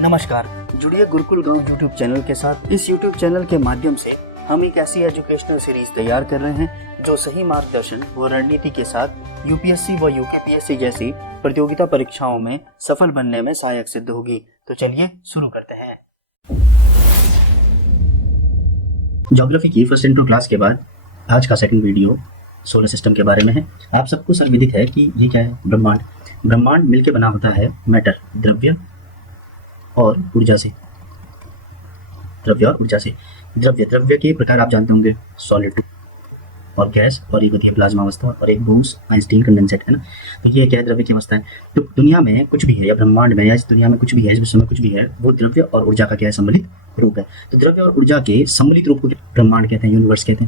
नमस्कार, जुड़िए गुरुकुल गांव यूट्यूब चैनल के साथ। इस यूट्यूब चैनल के माध्यम से हम एक ऐसी एजुकेशनल सीरीज तैयार कर रहे हैं जो सही मार्गदर्शन व रणनीति के साथ यूपीएससी व यूकेपीएससी जैसी प्रतियोगिता परीक्षाओं में सफल बनने में सहायक सिद्ध होगी। तो चलिए शुरू करते हैं। ज्योग्राफी की फर्स्ट इंट्रो क्लास के बाद आज का सेकंड वीडियो सोलर सिस्टम के बारे में है। आप सबको सर्वविदित है कि ये क्या है, ब्रह्मांड। ब्रह्मांड मिलकर बना होता है मैटर, द्रव्य और ऊर्जा से। द्रव्य के प्रकार आप जानते होंगे, सॉलिड और गैस, और एक होती है प्लाज्मा अवस्था, और एक बोस आइंस्टीन कंडेंसेट, है ना। तो ये क्या है, द्रव्य की अवस्था है। तो दुनिया में कुछ भी है, या ब्रह्मांड में, या इस दुनिया में कुछ भी है, इस विश्व में कुछ भी है, वो द्रव्य और ऊर्जा का क्या है, सम्मिलित रूप है। तो द्रव्य और ऊर्जा के सम्मिलित रूप को ब्रह्मांड कहते हैं, यूनिवर्स कहते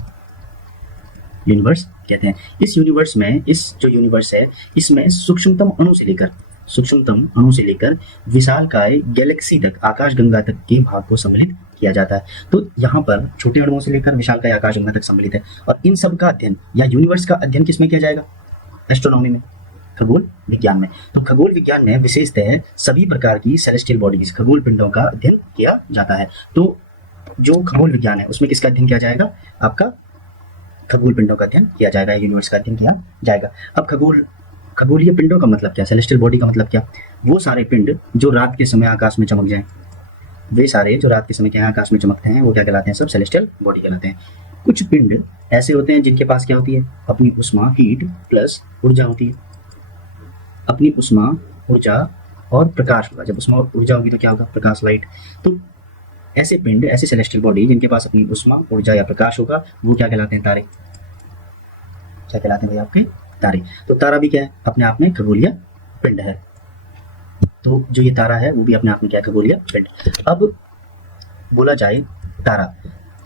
हैं। इस यूनिवर्स में, इस जो यूनिवर्स है, इसमें सूक्ष्मतम अणु से लेकर विशालकाय गैलेक्सी तक, आकाशगंगा तक के भाग को सम्मिलित किया जाता है। तो यहाँ पर छोटे अणुओं से लेकर विशालकाय आकाशगंगा तक सम्मिलित है। और इन सब का अध्ययन, या यूनिवर्स का अध्ययन किसमें किया जाएगा? एस्ट्रोनॉमी में, खगोल विज्ञान में। तो खगोल विज्ञान में विशेषतः सभी प्रकार की सेलेस्टियल बॉडीज, खगोल पिंडों का अध्ययन किया जाता है। तो जो खगोल विज्ञान है उसमें किसका अध्ययन किया जाएगा? आपका खगोल पिंडों का अध्ययन किया जाएगा, यूनिवर्स का अध्ययन किया जाएगा। अब खगोलीय पिंडों का मतलब क्या, सेलेस्टियल बॉडी का मतलब क्या? वो सारे पिंड जो रात के समय आकाश में चमक जाएं, वे सारे जो रात के समय क्या आकाश में चमकते हैं, वो क्या कहलाते हैं? सब सेलेस्टियल बॉडी कहलाते हैं। कुछ पिंड ऐसे होते हैं जिनके पास क्या होती है? अपनी उष्मा, हीट प्लस ऊर्जा होती है। अपनी उष्मा, ऊर्जा और प्रकाश होगा। जब उष्मा और ऊर्जा होगी तो क्या होगा? प्रकाश, लाइट। तो ऐसे पिंड, ऐसे सेलेस्टियल बॉडी जिनके पास अपनी उष्मा, ऊर्जा या प्रकाश होगा, वो क्या कहलाते हैं? तारे। क्या कहलाते हैं भाई? आपके तारे। तो तारा भी क्या है? अपने आप में खगोलीय पिंड है। तो जो ये तारा है वो भी अपने आप में क्या है? खगोलीय पिंड। अब बोला जाए तारा,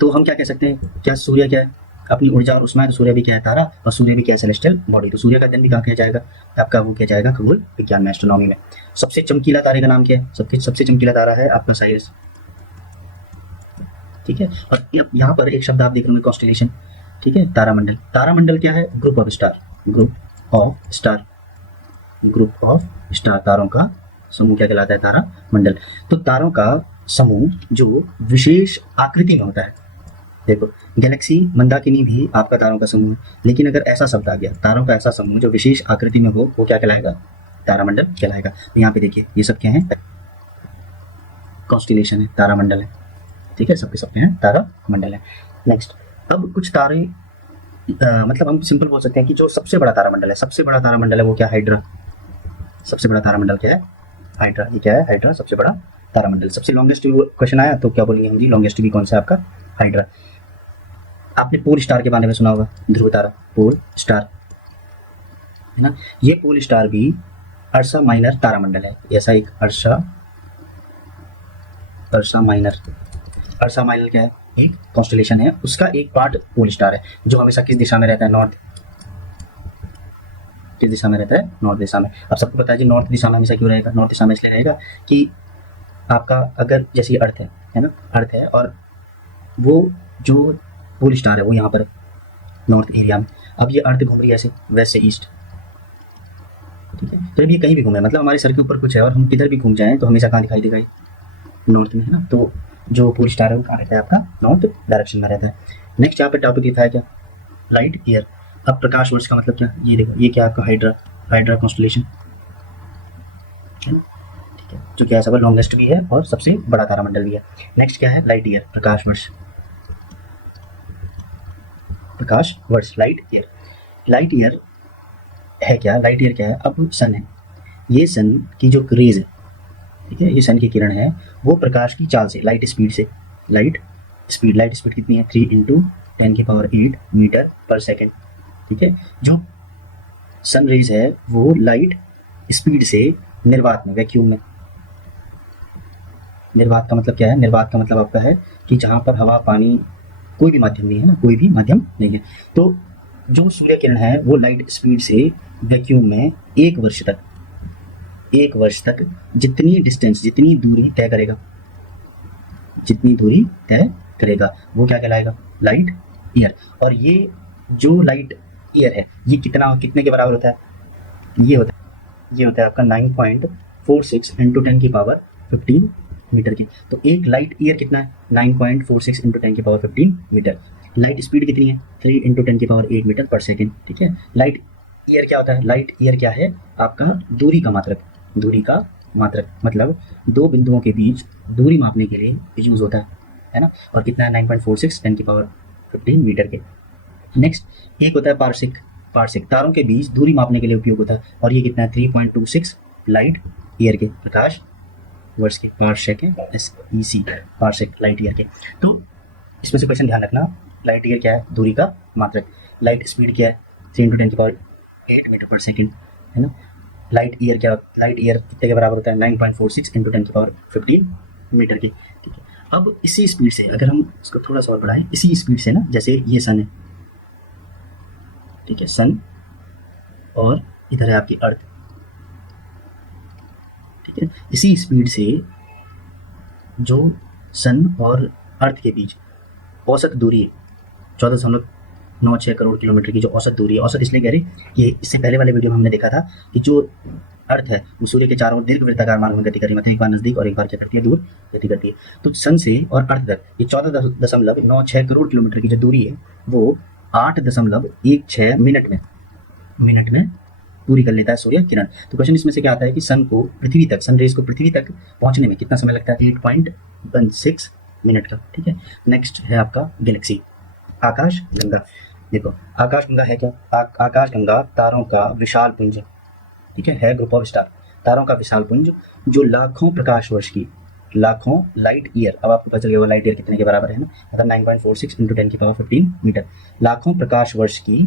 तो हम क्या कह सकते हैं? क्या सूर्य क्या है? अपनी ऊर्जा और उष्मा है, तो सूर्य भी क्या है? तारा। और सूर्य भी क्या है? Celestial body. तो सूर्य का अध्ययन भी कहाँ किया जाएगा? आपका वो किया जाएगा खगोल विज्ञान में, एस्ट्रोनॉमी में। सबसे चमकीला तारे का नाम क्या है? सबसे चमकीला तारा है आपका साइरस, ठीक है। और यहाँ पर एक शब्द आप देख रहे होंगे, कॉन्स्टेलेशन, ठीक है। तारामंडल क्या है? ग्रुप ऑफ स्टार, तारों का समूह क्या कहलाता है? तारा मंडल। तो तारों का समूह जो विशेष आकृति में होता है, देखो गैलेक्सी, मंदाकिनी भी आपका तारों का समूह है। लेकिन अगर ऐसा शब्द आ गया, तारों का ऐसा समूह जो विशेष आकृति में हो, वो क्या कहलाएगा? तारामंडल कहलाएगा। तो यहाँ पे देखिए ये सब क्या है? कॉन्स्टेलेशन है, तारामंडल है, ठीक है। सबके हैं तारामंडल है। नेक्स्ट, अब कुछ तारे, मतलब हम सिंपल बोल सकते हैं कि जो सबसे बड़ा तारामंडल है, वो क्या? हाइड्रा। सबसे बड़ा तारामंडल क्या है? हाइड्रा। ये क्या है? हाइड्रा, सबसे बड़ा तारामंडल। सबसे लॉन्गेस्ट क्वेश्चन आया तो क्या बोलेंगे हम जी? लॉन्गेस्ट भी कौन सा है आपका? हाइड्रा। आपने पोल स्टार के बारे में सुना होगा, ध्रुव तारा, पोल स्टार, है ना। ये पोल स्टार भी अर्सा माइनर तारामंडल है। ऐसा एक अर्सा माइनर क्या है? एक कॉन्स्टेलेशन है, उसका एक पार्ट पोल स्टार है, जो हमेशा किस दिशा में रहता है? नॉर्थ दिशा में। अब सबको पता है जी, नॉर्थ दिशा में हमेशा क्यों रहेगा? नॉर्थ दिशा में इसलिए रहेगा कि आपका, अगर जैसे ये अर्थ है ना, अर्थ है, और वो जो पोल स्टार है वो यहाँ पर नॉर्थ एरिया में। अब ये अर्थ घूम रही है ऐसे वेस्ट से ईस्ट, ठीक है। तो जब ये कहीं भी घूमे, मतलब हमारे सर के ऊपर कुछ है और हम किधर भी घूम जाएं, तो हमेशा कहाँ दिखाई देगा? नॉर्थ में, है ना। तो जो पोल स्टार है वो कहाँ रहता है? आपका नॉर्थ डायरेक्शन में रहता है। नेक्स्ट यहाँ पे टॉपिक लिखा है क्या? Light year. अब प्रकाश वर्ष का मतलब क्या? ये देखो, ये क्या आपका? हाइड्रा कॉन्स्टेलेशन, है ना, ठीक है। जो क्या है? सब लॉन्गेस्ट भी है और सबसे बड़ा तारामंडल भी है। नेक्स्ट क्या है? लाइट ईयर, प्रकाश वर्ष, लाइट ईयर है क्या? लाइट ईयर क्या है? अब सन है, ये सन की जो रेज है, ठीक है, ये सन की किरण है, वो प्रकाश की चाल से, लाइट स्पीड कितनी है? 3 × 10⁸ मीटर पर सेकेंड, ठीक है। जो सन रेज है वो लाइट स्पीड से निर्वात में, वैक्यूम में, निर्वात का मतलब क्या है? निर्वात का मतलब आपका है कि जहाँ पर हवा, पानी, कोई भी माध्यम नहीं है ना, कोई भी माध्यम नहीं है। तो जो सूर्य किरण है वो लाइट स्पीड से वैक्यूम में एक वर्ष तक जितनी डिस्टेंस, जितनी दूरी तय करेगा, वो क्या कहलाएगा? Light year. और ये जो लाइट ईयर है, ये कितने के बराबर होता है? ये होता है आपका 9.46 × 10⁻15 मीटर की। तो एक लाइट ईयर कितना है 9.46 इंटू 10⁻15 मीटर। लाइट स्पीड कितनी है 3 इंटू 10⁸ मीटर पर सेकेंड। ठीक है, लाइट ईयर क्या होता है, लाइट ईयर क्या है आपका दूरी का मात्रक, दूरी का मात्रक मतलब दो बिंदुओं के बीच दूरी मापने के लिए यूज होता है ना। और कितना है 9.46 10⁻15 मीटर के। नेक्स्ट एक होता है पार्सिक, पार्सिक तारों के बीच दूरी मापने के लिए उपयोग होता है और ये कितना है 3.26 लाइट ईयर के, प्रकाश वर्ष के, पार्सेक है SEC पार्सेक लाइट ईयर के। तो इसमें से क्वेश्चन ध्यान रखना, लाइट ईयर क्या है दूरी का मात्रक, लाइट स्पीड क्या है 3 इंटू 10⁸ मीटर पर सेकेंड है ना। लाइट ईयर क्या, लाइट ईयर कितने के बराबर होता है 9.46 इंटू 10⁻15 मीटर की। ठीक है, अब इसी स्पीड से अगर हम इसको थोड़ा सा और बढ़ाएं, इसी स्पीड से ना, जैसे ये सन है, ठीक है सन, और इधर है आपकी अर्थ, ठीक है, इसी स्पीड से जो सन और अर्थ के बीच औसत दूरी है 14.96 करोड़ किलोमीटर की जो औसत दूरी है, औसत इसलिए कह रहे कि इससे पहले वाले वीडियो में हमने देखा था कि जो अर्थ है वो सूर्य के चारों ओर दीर्घवृत्ताकार मार्ग में गति कर रही है, मतलब एक बार नजदीक और एक बार क्या करती है दूर गति करती है। तो सन से और अर्थ तक ये 14.96 करोड़ किलोमीटर की जो दूरी है वो 8.16 मिनट में पूरी कर लेता है सूर्य किरण। तो क्वेश्चन इसमें से क्या आता है कि सन को पृथ्वी तक, सन रेज को पृथ्वी तक पहुंचने में कितना समय लगता है 8.16 मिनट का। ठीक है, नेक्स्ट है आपका गैलेक्सी, आकाश गंगा। देखो आकाश गंगा है क्या, आकाश गंगा तारों का विशाल पुंज, ठीक है ग्रुप ऑफ स्टार, तारों का विशाल पुंज जो लाखों प्रकाश वर्ष की, लाखों लाइट ईयर, अब आपको पता चल गया लाइट ईयर कितने के बराबर है ना, मतलब 9.46 इंटू 10⁻15 मीटर, लाखों प्रकाश वर्ष की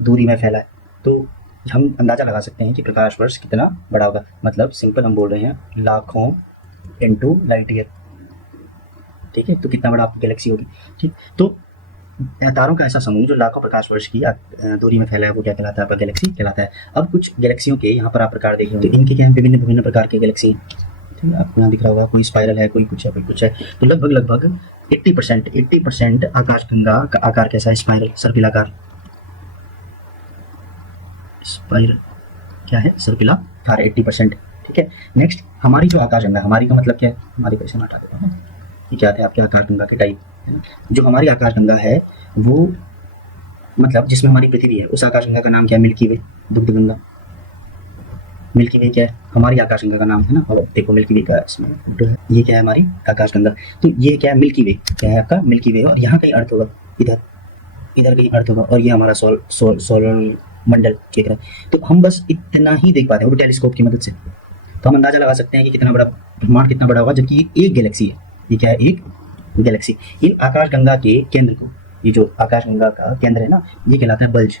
दूरी में फैला है। तो हम अंदाजा लगा सकते हैं कि प्रकाश वर्ष कितना बड़ा होगा, मतलब सिंपल हम बोल रहे हैं लाखों इंटू लाइट ईयर। ठीक है, तो कितना बड़ा आपकी गैलेक्सी होगी। ठीक, तो तारों का ऐसा समूह जो लाखों प्रकाश वर्ष की दूरी में फैला है वो क्या कहलाता है, आपका गैलेक्सी कहलाता है। अब कुछ गैलेक्सियों के यहाँ पर आप प्रकार देखें तो इनके क्या है, विभिन्न प्रकार के गैलेक्सी हैं। ठीक है, आपको यहाँ दिख रहा होगा, कोई स्पाइरल है, कोई कुछ है, कोई कुछ है। तो लगभग 80% आकाशगंगा का आकार कैसा है, स्पाइरल, सर्पिलाकार, स्पाइरल क्या है, सर्पिलाकार 80%। ठीक है, नेक्स्ट हमारी जो आकाशगंगा, हमारी का मतलब क्या है, हमारी कैसे हटा देता हूँ, ये क्या थे आपके आकाशगंगा के टाइप है ना। जो हमारी आकाशगंगा है वो मतलब जिसमें हमारी पृथ्वी है उस आकाशगंगा का नाम क्या है, मिल्की वे, दुग्ध गंगा। मिल्की वे क्या है, हमारी आकाशगंगा का नाम है ना। और देखो मिल्की वे का इसमें ये क्या है, हमारी आकाशगंगा। तो ये क्या है, मिल्की वे क्या है आपका, मिल्की वे, और यहाँ कहीं अर्थ होगा, इधर कहीं अर्थ होगा, और ये हमारा सोलर मंडल की तरह। तो हम बस इतना ही देख पाते हैं वो टेलीस्कोप की मदद से। तो हम अंदाजा लगा सकते हैं कि कितना बड़ा ब्रह्मांड कितना बड़ा होगा, जबकि ये एक गैलेक्सी है, ये क्या है, एक गैलेक्सी। इन आकाशगंगा के केंद्र को, ये जो आकाशगंगा का केंद्र है ना, ये कहलाता है बल्ज,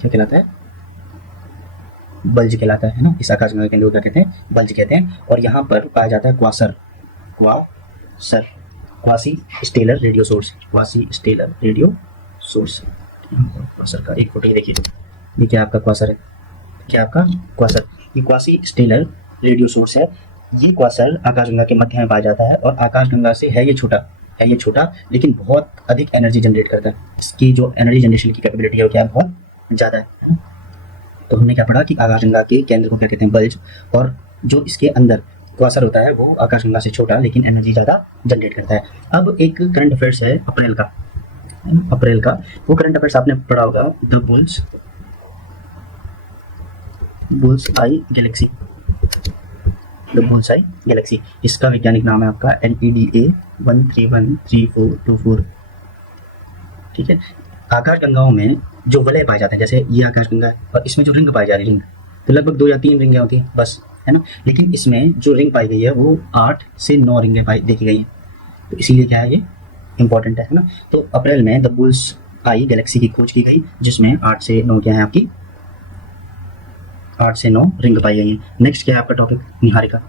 क्या कहलाता है, बल्ज कहलाता है ना। इस आकाशगंगा के केंद्र को क्या कहते हैं, बल्ज कहते हैं। और यहाँ पर पाया जाता है quasar, quasi stellar radio source, quasi stellar radio source. Quasar का एक फोटो ही देखिए, ये क्या आपका क्वासर है, क्या आपका क्वासर, ये क्वासी स्टेलर रेडियो सोर्स है। ये क्वासर आकाशगंगा के मध्य में पाया जाता है और आकाशगंगा से है ये छोटा लेकिन बहुत अधिक एनर्जी जनरेट करता है। इसकी जो एनर्जी जनरेशन की कैपेबिलिटी है वो क्या है, बहुत ज़्यादा है। तो हमने क्या पढ़ा कि आकाशगंगा के केंद्र को क्या कहते हैं, बल्ज, और जो इसके अंदर क्वासर होता है वो आकाशगंगा से छोटा लेकिन एनर्जी ज़्यादा जनरेट करता है। अब एक करंट अफेयर्स है अप्रैल का, वो करंट अफेयर्स आपने पढ़ा होगा, the bulls I Galaxy, the bulls I Galaxy. इसका वैज्ञानिक नाम है आपका LEDA 1313424। ठीक है, आकाशगंगाओं में जो वलय पाए जाते हैं, जैसे ये आकाशगंगा है और इसमें जो रिंग पाई जा रही है, रिंग तो लगभग 2 या 3 रिंगें होती हैं बस, है ना। लेकिन इसमें जो रिंग पाई गई है वो 8 से 9 रिंगें देखी गई हैं। तो इसीलिए क्या है, ये इंपॉर्टेंट है ना। तो अप्रैल में द बुल्स आई गैलेक्सी की खोज की गई जिसमें 8 से 9 क्या है आपकी, 8 से 9 रिंग पाई गई हैं। नेक्स्ट क्या है आपका टॉपिक, निहारिका,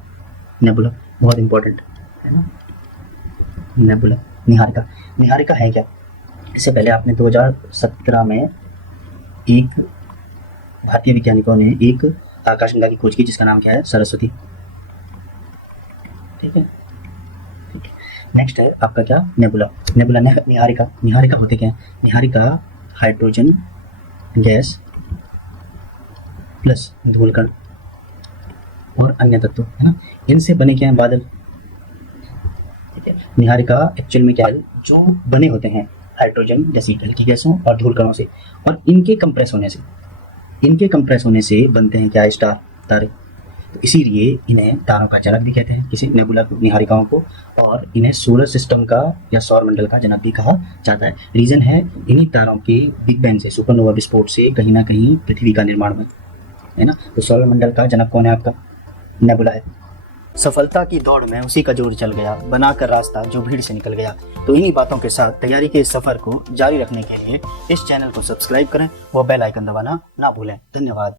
नेबुला, बहुत इंपॉर्टेंट है ना। नेबुला, निहारिका है क्या। इससे पहले आपने 2017 में एक भारतीय वैज्ञानिकों ने एक आकाशगंगा की खोज की जिसका नाम क्या है, सरस्वती। ठीक है, नेक्स्ट है आपका क्या, नेबुला, निहारिका होते क्या है, निहारिका हाइड्रोजन गैस प्लस धूलकण और अन्य तत्व है ना, इनसे बने क्या है, बादल, ठीक है। निहारिका एक्चुअल में क्या है, जो बने होते हैं हाइड्रोजन जैसी हल्की गैसों और धूल कणों से, और इनके कंप्रेस होने से बनते हैं क्या, स्टार, तारे। तो इसीलिए इन्हें तारों का जनक भी कहते हैं, किसी नेबुला को, निहारिकाओं को, और इन्हें सोलर सिस्टम का या सौर मंडल का जनक भी कहा जाता है। रीजन है इन्हीं तारों के बिग बैंग से, सुपरनोवा विस्फोट से कहीं ना कहीं पृथ्वी का निर्माण हुआ है ना। तो सौर मंडल का जनक कौन है आपका, नेबुला है। सफलता की दौड़ में उसी का जोर चल गया, बनाकर रास्ता जो भीड़ से निकल गया। तो इन्हीं बातों के साथ तैयारी के इस सफर को जारी रखने के लिए इस चैनल को सब्सक्राइब करें व बेल आइकन दबाना ना भूलें। धन्यवाद।